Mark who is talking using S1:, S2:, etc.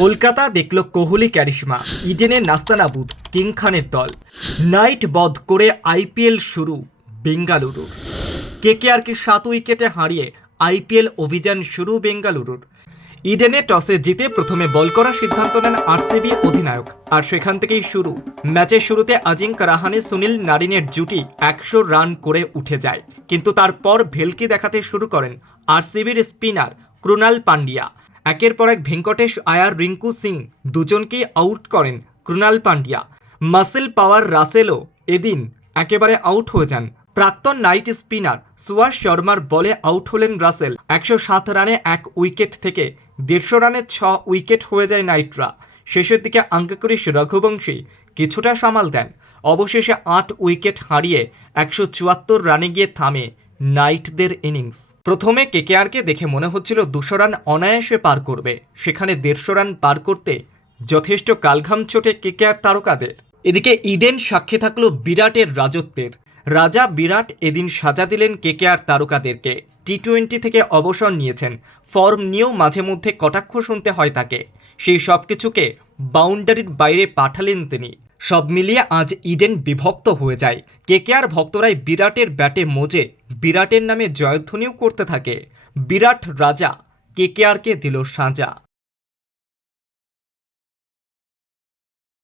S1: কলকাতা দেখল কোহলি ক্যারিশমা ইডেনের নাস্তানাবুদ, কিং খানের দল। নাইট বধ করে আইপিএল শুরু বেঙ্গালুরু কেকেআরকে সাত উইকেটে হারিয়ে আইপিএল অভিযান শুরু বেঙ্গালুরুর। ইডেনে টসে জিতে প্রথমে বল করার সিদ্ধান্ত নেন আরসিবি অধিনায়ক। আর সেখান থেকেই শুরু। ম্যাচের শুরুতে আজিঙ্কা রাহানে সুনীল নারিনের জুটি একশো রান করে উঠে যায়। কিন্তু তারপর ভেলকি দেখাতে শুরু করেন আরসিবির স্পিনার ক্রুনাল পান্ডিয়া একের পর এক ভেঙ্কটেশ আয়ার রিঙ্কু সিং দুজনকেই আউট করেন ক্রুনাল পান্ডিয়া মাসেল পাওয়ার রাসেলও এদিন একেবারে আউট হয়ে যান। প্রাক্তন নাইট স্পিনার সুয়াস শর্মার বলে আউট হলেন রাসেল। একশো সাত রানে এক উইকেট থেকে দেড়শো রানে ছ উইকেট হয়ে যায় নাইটরা। শেষের দিকে আঙ্ককরিশ রঘুবংশী কিছুটা সামাল দেন। অবশেষে আট উইকেট হারিয়ে একশো চুয়াত্তর রানে গিয়ে থামে নাইটদের ইনিংস। প্রথমে কেকেআরকে দেখে মনে হচ্ছিল দুশো রান অনায়াসে পার করবে। সেখানে দেড়শো রান পার করতে যথেষ্ট কালঘাম ছোটে কেকেআর তারকাদের। এদিকে ইডেন সাক্ষী থাকল বিরাটের রাজত্বের। রাজা বিরাট এদিন সাজা দিলেন কেকেআর তারকাদেরকে। টি টোয়েন্টি থেকে অবসর নিয়েছেন। ফর্ম নিয়েও মাঝে মধ্যে কটাক্ষ শুনতে হয় তাকে। সেই সব কিছুকে বাউন্ডারির বাইরে পাঠালেন তিনি। সব মিলিয়ে আজ ইডেন বিভক্ত হয়ে যায়। কেকেআর ভক্তরাই বিরাটের ব্যাটে মজে, বিরাটের নামে জয়ধ্বনিও করতে থাকে। বিরাট রাজা, কেকেআরকে দিল সাজা।